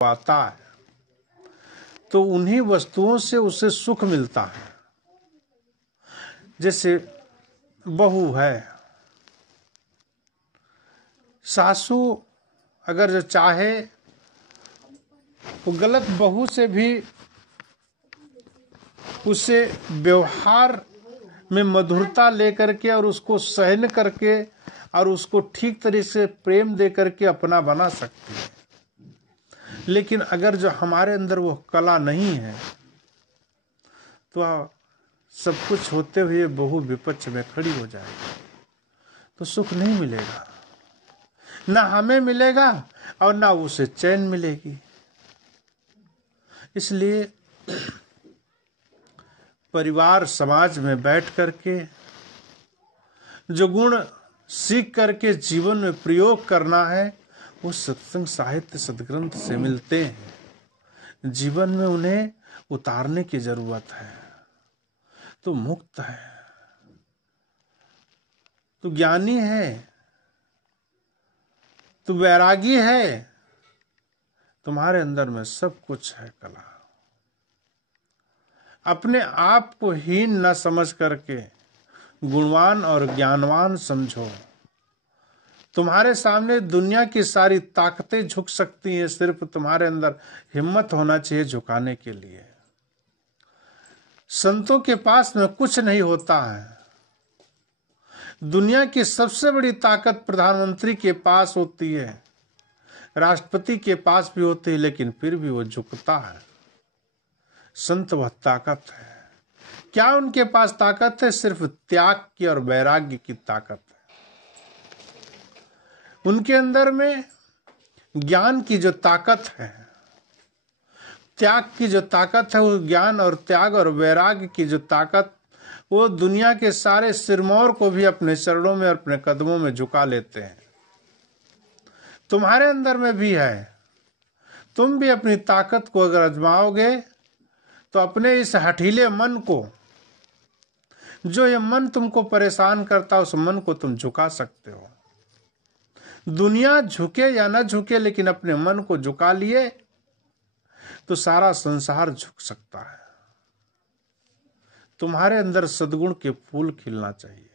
पाता है तो उन्हीं वस्तुओं से उसे सुख मिलता है। जैसे बहू है, सासू अगर जो चाहे वो गलत बहू से भी उसे व्यवहार में मधुरता लेकर के और उसको सहन करके और उसको ठीक तरीके से प्रेम दे करके अपना बना सकती है। लेकिन अगर जो हमारे अंदर वो कला नहीं है तो सब कुछ होते हुए बहू विपक्ष में खड़ी हो जाएगी तो सुख नहीं मिलेगा, ना हमें मिलेगा और ना उसे चैन मिलेगी। इसलिए परिवार समाज में बैठ करके जो गुण सीख करके जीवन में प्रयोग करना है वो सत्संग साहित्य सद्ग्रंथ से मिलते हैं। जीवन में उन्हें उतारने की जरूरत है। तो मुक्त है, तो ज्ञानी है, तो वैरागी है, तुम्हारे अंदर में सब कुछ है कला। अपने आप को हीन न समझ करके गुणवान और ज्ञानवान समझो। तुम्हारे सामने दुनिया की सारी ताकतें झुक सकती हैं, सिर्फ तुम्हारे अंदर हिम्मत होना चाहिए झुकाने के लिए। संतों के पास में कुछ नहीं होता है। दुनिया की सबसे बड़ी ताकत प्रधानमंत्री के पास होती है, राष्ट्रपति के पास भी होती है, लेकिन फिर भी वो झुकता है। संत वह ताकत है। क्या उनके पास ताकत है? सिर्फ त्याग की और वैराग्य की ताकत है। उनके अंदर में ज्ञान की जो ताकत है, त्याग की जो ताकत है, वो ज्ञान और त्याग और वैराग्य की जो ताकत, वो दुनिया के सारे सिरमौर को भी अपने चरणों में और अपने कदमों में झुका लेते हैं। तुम्हारे अंदर में भी है। तुम भी अपनी ताकत को अगर आजमाओगे तो अपने इस हठीले मन को, जो ये मन तुमको परेशान करता है, उस मन को तुम झुका सकते हो। दुनिया झुके या ना झुके, लेकिन अपने मन को झुका लिए तो सारा संसार झुक सकता है। तुम्हारे अंदर सद्गुण के फूल खिलना चाहिए,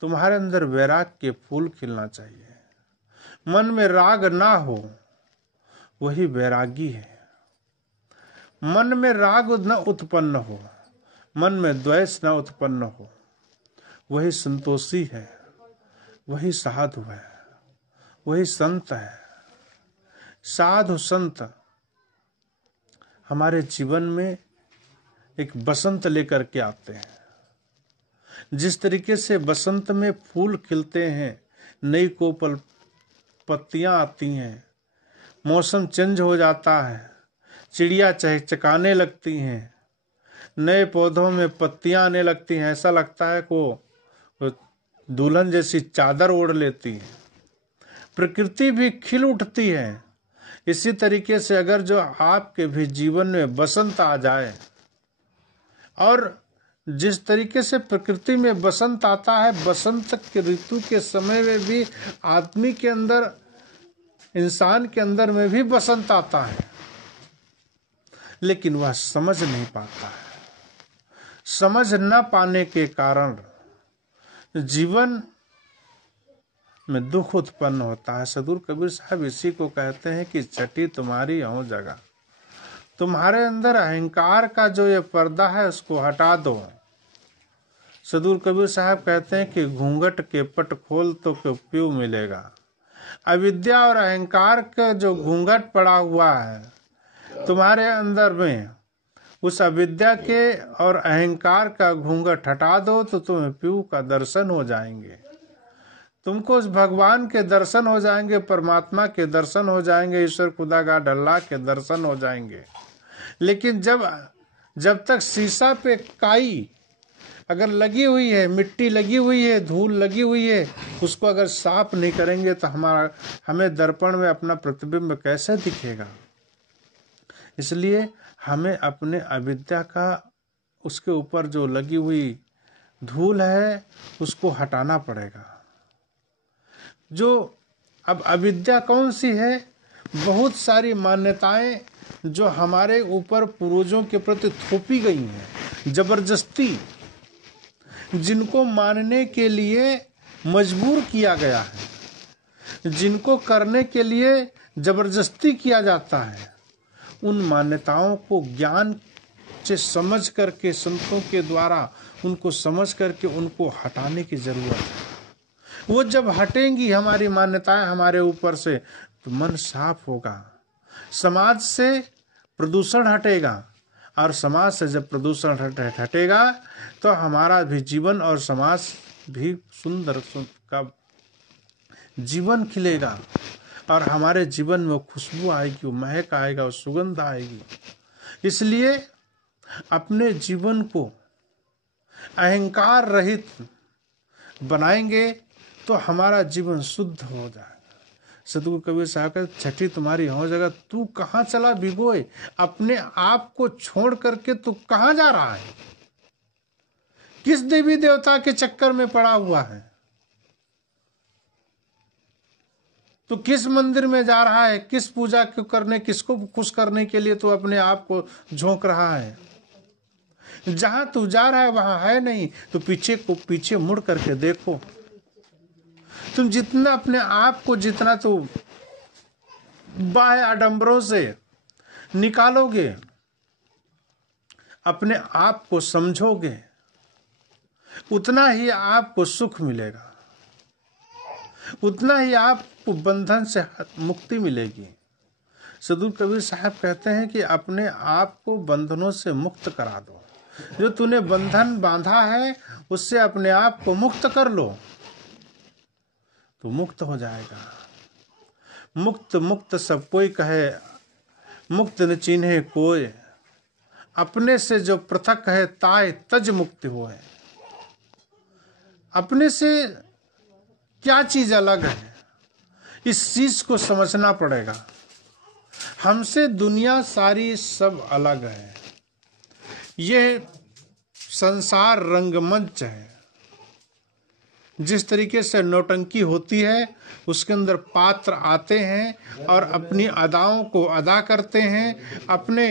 तुम्हारे अंदर वैराग के फूल खिलना चाहिए। मन में राग ना हो, वही वैरागी है। मन में राग न उत्पन्न हो, मन में द्वेष न उत्पन्न हो, वही संतोषी है, वही साधु है, वही संत है। साधु संत हमारे जीवन में एक बसंत लेकर के आते हैं। जिस तरीके से बसंत में फूल खिलते हैं, नई कोपल पत्तियां आती हैं, मौसम चेंज हो जाता है, चिड़िया चहचकाने लगती हैं, नए पौधों में पत्तियां आने लगती हैं, ऐसा लगता है को दुल्हन जैसी चादर ओढ़ लेती है, प्रकृति भी खिल उठती है। इसी तरीके से अगर जो आपके भी जीवन में बसंत आ जाए, और जिस तरीके से प्रकृति में बसंत आता है, बसंत के ऋतु के समय में भी आदमी के अंदर, इंसान के अंदर में भी बसंत आता है, लेकिन वह समझ नहीं पाता है। समझ न पाने के कारण जीवन में दुख उत्पन्न होता है। सदगुरु कबीर साहब इसी को कहते हैं कि छठी तुम्हारी हो जगह। तुम्हारे अंदर अहंकार का जो ये पर्दा है उसको हटा दो। सदगुरु कबीर साहब कहते हैं कि घूंघट के पट खोल तो क्यों मिलेगा। अविद्या और अहंकार का जो घूंघट पड़ा हुआ है तुम्हारे अंदर में, उस अविद्या के और अहंकार का घूंघट हटा दो तो तुम्हें पीऊ का दर्शन हो जाएंगे। तुमको उस भगवान के दर्शन हो जाएंगे, परमात्मा के दर्शन हो जाएंगे, ईश्वर खुदा का अल्लाह के दर्शन हो जाएंगे। लेकिन जब तक शीशा पे काई अगर लगी हुई है, मिट्टी लगी हुई है, धूल लगी हुई है, उसको अगर साफ नहीं करेंगे तो हमें दर्पण में अपना प्रतिबिंब कैसे दिखेगा। इसलिए हमें अपने अविद्या का, उसके ऊपर जो लगी हुई धूल है उसको हटाना पड़ेगा। जो अब अविद्या कौन सी है? बहुत सारी मान्यताएं जो हमारे ऊपर पूर्वजों के प्रति थोपी गई हैं, जबरदस्ती, जिनको मानने के लिए मजबूर किया गया है, जिनको करने के लिए जबरदस्ती किया जाता है, उन मान्यताओं को ज्ञान से समझ करके, संतों के द्वारा उनको समझ करके उनको हटाने की जरूरत है। वो जब हटेंगी हमारी मान्यताएं हमारे ऊपर से, तो मन साफ होगा, समाज से प्रदूषण हटेगा, और समाज से जब प्रदूषण हटेगा तो हमारा भी जीवन और समाज भी सुंदर का जीवन खिलेगा, और हमारे जीवन में खुशबू आएगी, महक आएगा, सुगंध आएगी। इसलिए अपने जीवन को अहंकार रहित बनाएंगे तो हमारा जीवन शुद्ध हो जाएगा। सतगुरु कबीर साहब का छठी तुम्हारी हो जगह, तू कहाँ चला भिगोए, अपने आप को छोड़ करके तू कहाँ जा रहा है, किस देवी देवता के चक्कर में पड़ा हुआ है, तो किस मंदिर में जा रहा है, किस पूजा को करने, किसको खुश करने के लिए तू अपने आप को झोंक रहा है। जहां तू जा रहा है वहां है नहीं, तो पीछे मुड़ करके देखो। तुम जितना अपने आप को जितना तो बाह्य आडंबरों से निकालोगे, अपने आप को समझोगे, उतना ही आपको सुख मिलेगा, उतना ही आपको बंधन से मुक्ति मिलेगी। सदगुरु कबीर साहब कहते हैं कि अपने आप को बंधनों से मुक्त करा दो। जो तूने बंधन बांधा है उससे अपने आप को मुक्त कर लो, तो मुक्त हो जाएगा। मुक्त मुक्त सब कोई कहे, मुक्त न चिन्हे कोय, अपने से जो पृथक है ताय तज मुक्ति होए। अपने से क्या चीज अलग है, इस चीज को समझना पड़ेगा। हमसे दुनिया सारी सब अलग है। ये संसार रंगमंच है। जिस तरीके से नौटंकी होती है, उसके अंदर पात्र आते हैं और अपनी अदाओं को अदा करते हैं। अपने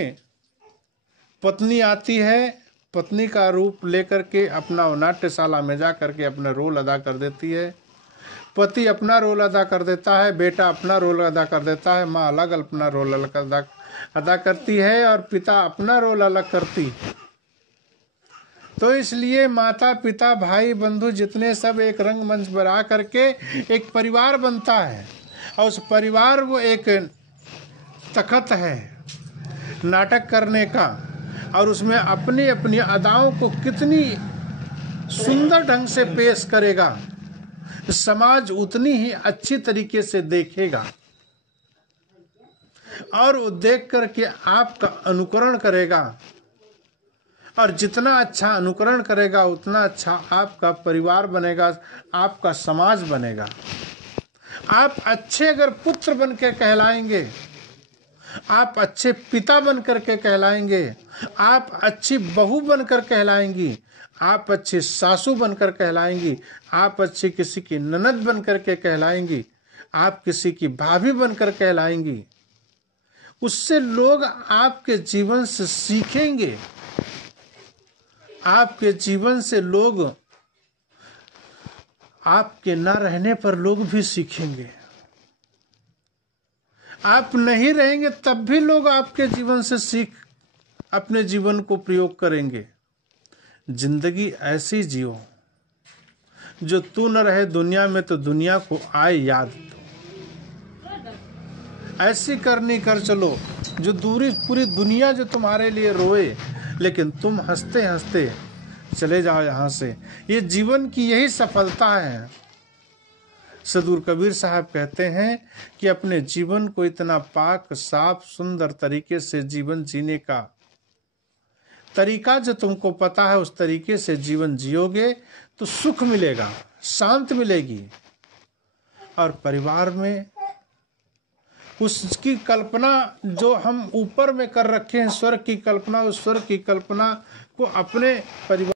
पत्नी आती है, पत्नी का रूप लेकर के अपना नाट्यशाला में जा करके अपना रोल अदा कर देती है। पति अपना रोल अदा कर देता है, बेटा अपना रोल अदा कर देता है, माँ अलग अपना रोल अलग अदा करती है, और पिता अपना रोल अलग करती है। तो इसलिए माता पिता भाई बंधु जितने सब एक रंगमंच बना करके एक परिवार बनता है, और उस परिवार वो एक तखत है नाटक करने का, और उसमें अपनी अपनी अदाओं को कितनी सुंदर ढंग से पेश करेगा, समाज उतनी ही अच्छी तरीके से देखेगा, और वो देख करके आपका अनुकरण करेगा। और जितना अच्छा अनुकरण करेगा उतना अच्छा आपका परिवार बनेगा, आपका समाज बनेगा। आप अच्छे अगर पुत्र बन के कहलाएंगे, आप अच्छे पिता बन करके कहलाएंगे, आप अच्छी बहू बनकर कहलाएंगी, आप अच्छी सासू बनकर कहलाएंगी, आप अच्छी किसी की ननद बनकर के कहलाएंगी, आप किसी की भाभी बनकर कहलाएंगी। उससे लोग आपके जीवन से सीखेंगे, आपके जीवन से लोग, आपके न रहने पर लोग भी सीखेंगे। आप नहीं रहेंगे तब भी लोग आपके जीवन से सीख अपने जीवन को प्रयोग करेंगे। जिंदगी ऐसी जियो जो तू न रहे दुनिया में तो दुनिया को आए याद। ऐसी करनी कर चलो जो पूरी दुनिया जो तुम्हारे लिए रोए, लेकिन तुम हंसते हंसते चले जाओ यहाँ से। ये जीवन की यही सफलता है। सदगुरु कबीर साहब कहते हैं कि अपने जीवन को इतना पाक साफ सुंदर तरीके से जीवन जीने का तरीका जो तुमको पता है, उस तरीके से जीवन जियोगे तो सुख मिलेगा, शांति मिलेगी, और परिवार में उसकी कल्पना जो हम ऊपर में कर रखे हैं, स्वर्ग की कल्पना, उस स्वर्ग की कल्पना को अपने परिवार